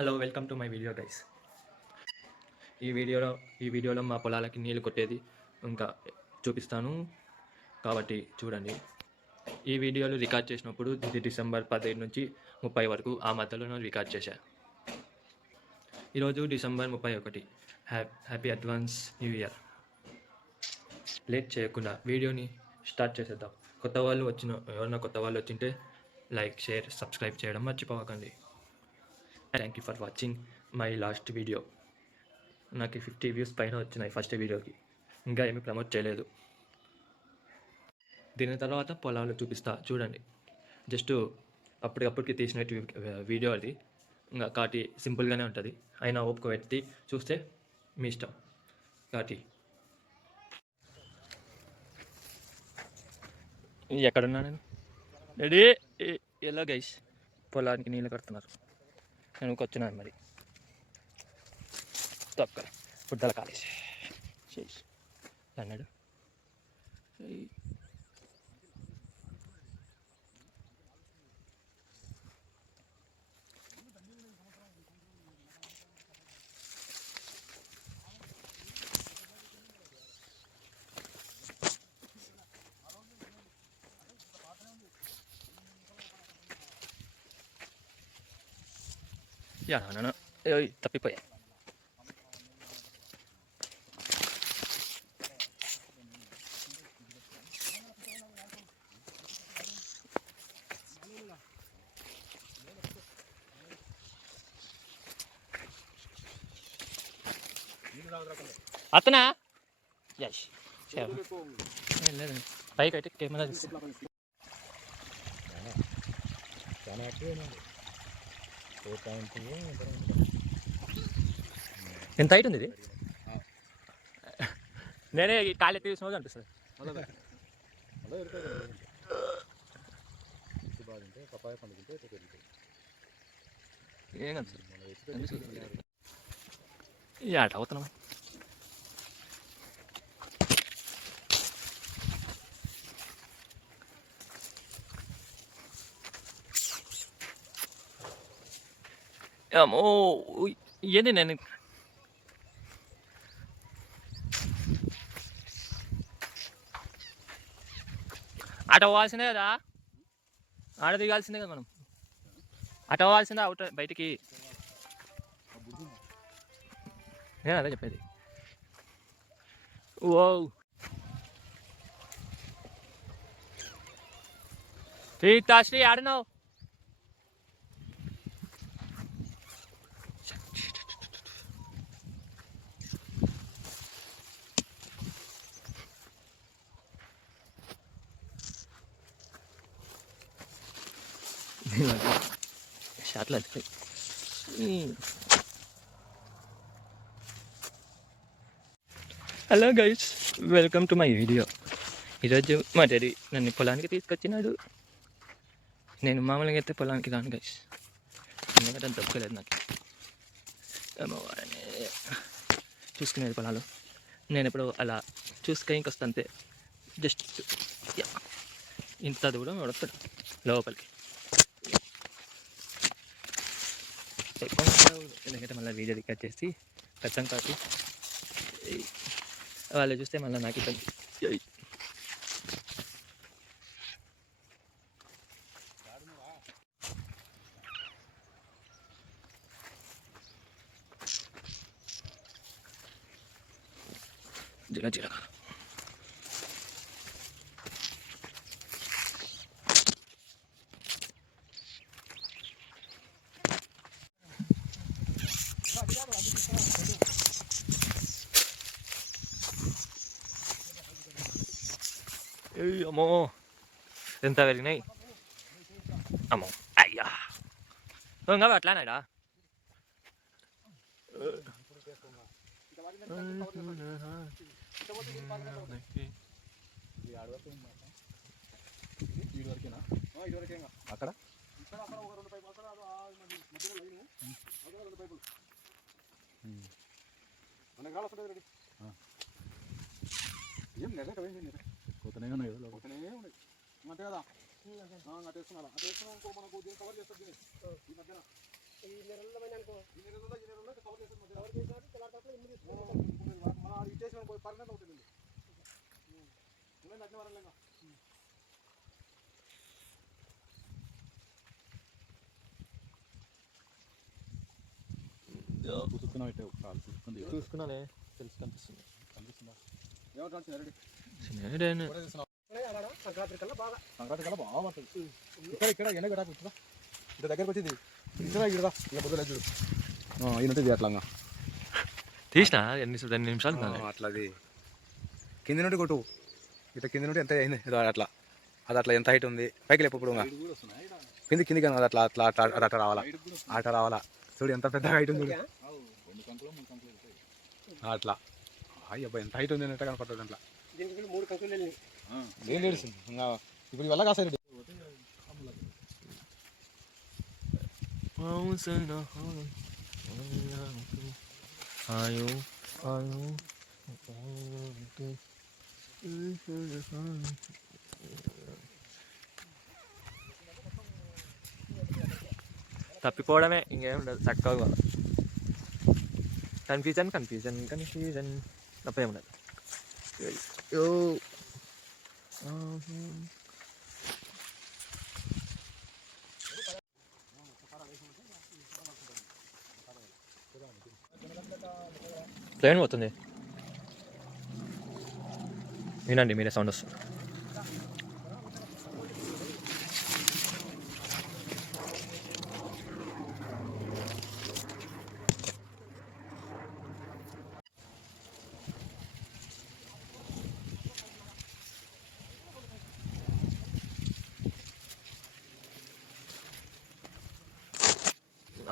Hello, welcome to my video guys. ఈ వీడియోలో మా పొలాలకి నీళ్ళు కొట్టేది ఇంకా చూపిస్తాను కాబట్టి చూడండి. ఈ వీడియోలు రికార్డ్ చేసినప్పుడు ఇది డిసెంబర్ 15 నుంచి 30 వరకు ఆ మధ్యలో రికార్డ్ చేశాను. ఈరోజు December 31. Happy advance new year. Late చేయకుండా వీడియోని స్టార్ట్ చేసేద్దాం. ఎవరైనా కొత్త వాళ్ళు వచ్చింటే లైక్, షేర్, సబ్స్క్రైబ్ చేయడం మర్చిపోకండి. Thank you for watching my last video. నాకు 50 వ్యూస్ పైన వచ్చినాయి ఫస్ట్ వీడియోకి. ఇంకా ఏమీ ప్రమోట్ చేయలేదు. దీని తర్వాత పొలాలు చూపిస్తా చూడండి. జస్ట్ అప్పటికప్పటికి తీసిన వీడియో అది. ఇంకా కాటి సింపుల్గానే ఉంటుంది. అయినా ఓపిక పెట్టి చూస్తే మీ ఇష్టం. కాటి ఎక్కడున్నా నేను రెడీ. ఎలా గైస్, పొలానికి నీళ్ళు కడుతున్నారు. నేను వచ్చినాను మరి తొక్క బుడ్డల కాలేజ్ అన్నాడు. తప్పిపోయా. అతనా యష్ లేదు పైకి అయితే కెమెరా ఎంత హైట్ ఉంది ఇది? నేనే కాళ్ళెత్తి చూసిన అనిపిస్తుంది. ఏం ఆట అవుతున్నాం. ఏంది నేను అట పోవాల్సిందే కదా, ఆడ దిగాల్సిందే కదా మనం. అట పోవాల్సిందే అవుట్ బయటికి. నేను అదే చెప్పేది. ఓ శ్రీ ఆడినావు. షాట్లు అది. Hello guys, welcome to my video. ఈరోజు మా డాడీ నన్ను పొలానికి తీసుకొచ్చినాడు. నేను మామూలుగా అయితే పొలానికి రాను గైస్, ఎందుకంటే తప్పుకోలేదు నాకు. చూసుకునేది పొలాలు. నేను ఎప్పుడు అలా చూసుకొని ఇంకొస్తా అంతే. జస్ట్ ఇంత దూరం వడతాడు లోపలికి. ఎందుకంటే మళ్ళీ వీడియో రికార్డ్ చేసి కష్టం కాదు, వాళ్ళు చూస్తే మళ్ళీ నాకు ఇబ్బంది. జిల జిల అమ్మో ఎంత పెరిగినాయి అమ్మో. అయ్యా ఇంకా అట్లానేడా. అక్కడ పోతూనే ఉన్నాయి కదా, అంతే కదా. అటేస్తున్నా ఇంకో మనకు దీన్ని కవర్ చేస్తుంది ఈ మధ్యన. ఈ నెలలో అనుకో చూసుకున్నానే తెలుసు కనిపిస్తుంది. సంక్రాంతి కల్లా బాగా పడుతుంది. ఇక్కడ ఎండ పెట్టాలి ఇంత దగ్గరకు వచ్చింది ఇక్కడ పొద్దున చూడు ఈయన ఉంటుంది అట్లా తీసినా 2 నిమిషాలు అట్లా. అది కింది నుండి కొట్టు ఇట్లా కింది నుండి ఎంత అయింది అట్లా. అది అట్లా ఎంత హైట్ ఉంది పైకి లేపప్పుడు కిందికి అది అట్లా అట్లా అట్లా అట్లా రావాలా అట్లా రావాలా. చూడు ఎంత పెద్ద హైట్ ఉంది అట్లా. అయ్యబ్బా ఎంత హైట్ ఉంది అంటే కనపడుతుంది అట్లా. ఏం తెలుస్తుంది ఇప్పుడు ఇవల్ల కాసారి తప్పిపోవడమే, ఇంకేం ఉండదు. చక్కగా కన్ఫ్యూజన్ తప్ప ఏముండదు. ప్లేన్ పోతుంది, వినండి మీరే సౌండ్ వస్తుంది.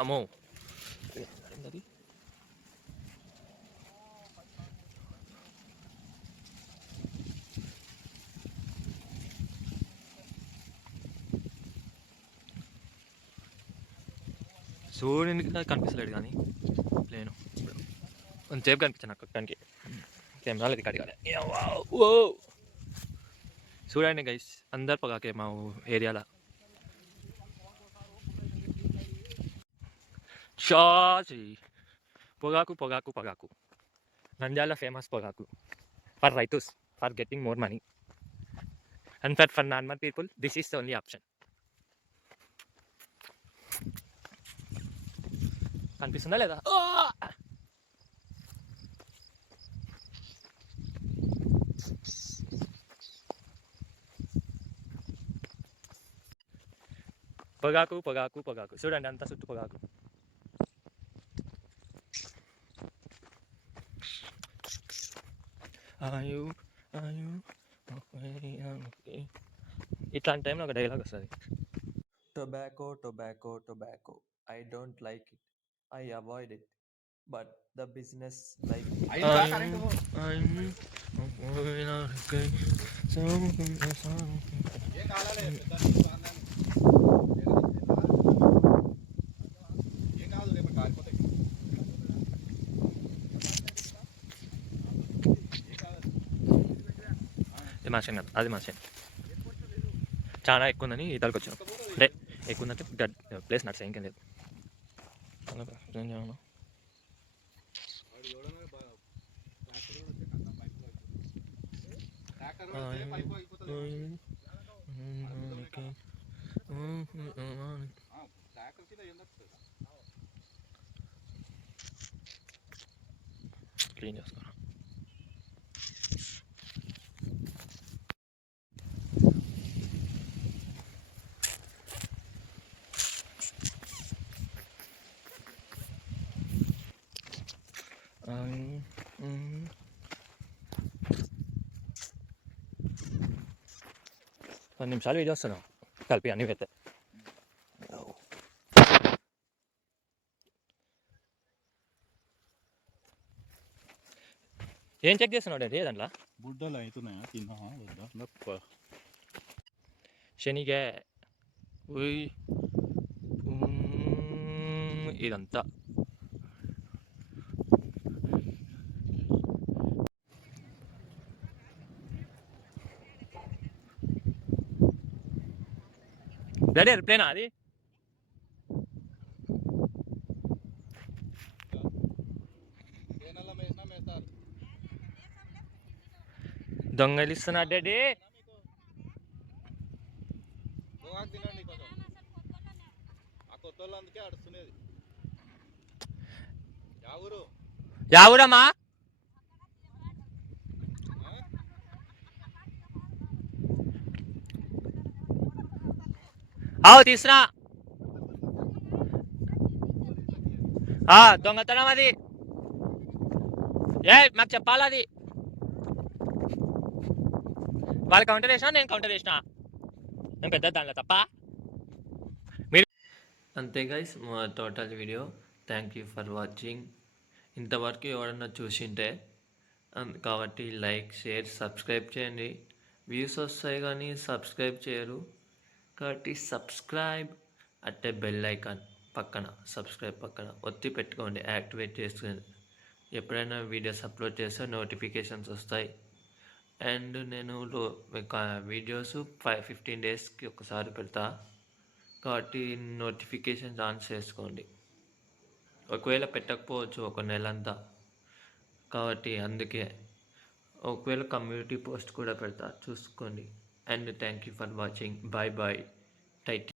అమ్మో సూర్యునికి కనిపిస్తలేడు కానీ ప్లేను కొంచెంసేపు కనిపించాను నాకు అక్కడికి. కెమెరాలు ఇది కడగాలి. ఓ చూడండి గైస్, అందరు పొగాకే మా ఏరియాలో. షాజీ పొగాకు నంద్యాల ఫేమస్ పొగాకు ఫర్ రైతుస్, for getting more money, and for normal people this is the only option. కనిపిస్తుందా లేదా? పొగాకు చూడండి అంతా చుట్టూ పొగాకు. ఇట్లాంటి టైంలో ఒక డైలాగ్ వస్తుంది. Tobacco I don't like it, I avoid it, but the business like మాషన్ కాదు, అది మాషన్. చాలా ఎక్కువ ఉందని ఈతలకు వచ్చాను. అంటే ఎక్కువ ఉందంటే ప్లేస్ నడిచా, ఇంకేం లేదు. క్లీన్ చేసుకో. కొన్ని నిమిషాలు వీడియో వస్తున్నాం కలిపి అన్నీ పెడతాయి. ఏం చెక్ చేస్తున్నాడు అండి దాంట్లో? బుడ్డలు అవుతున్నాయా, తిన్నా శనిగా ఇదంతా రెడీ ఎయిర్ప్లేనా అది? దొంగలిస్తున్నా డాడీ. తినండి కొంచెం ఆ కొత్త వాళ్ళు అందుకే అడుస్తున్నది ఎవరు యావురమ్మా ఆవు తీసురా. దొంగతనం అది. మాకు చెప్పాలి అది. వాళ్ళు కౌంటర్ వేసినా నేను కౌంటర్ వేసినా, నేను పెద్ద దానిలో తప్ప. మీరు అంతే గైస్ మా total video. Thank you for watching. ఇంతవరకు ఎవరన్నా చూసింటే కాబట్టి లైక్ షేర్ సబ్స్క్రైబ్ చేయండి. వ్యూస్ వస్తాయి కానీ సబ్స్క్రైబ్ చేయరు కాబట్టి సబ్స్క్రైబ్ అంటే బెల్ ఐకాన్ పక్కన సబ్స్క్రైబ్ పక్కన ఒత్తి పెట్టుకోండి, యాక్టివేట్ చేసుకోండి. ఎప్పుడైనా వీడియోస్ అప్లోడ్ చేస్తే నోటిఫికేషన్స్ వస్తాయి. అండ్ నేను వీడియోస్ 15 డేస్కి ఒకసారి పెడతా కాబట్టి నోటిఫికేషన్స్ ఆన్ చేసుకోండి. ఒకవేళ పెట్టకపోవచ్చు ఒక నెలంతా కాబట్టి అందుకే. ఒకవేళ కమ్యూనిటీ పోస్ట్ కూడా పెడతా చూసుకోండి. And thank you for watching. Bye bye. Tight.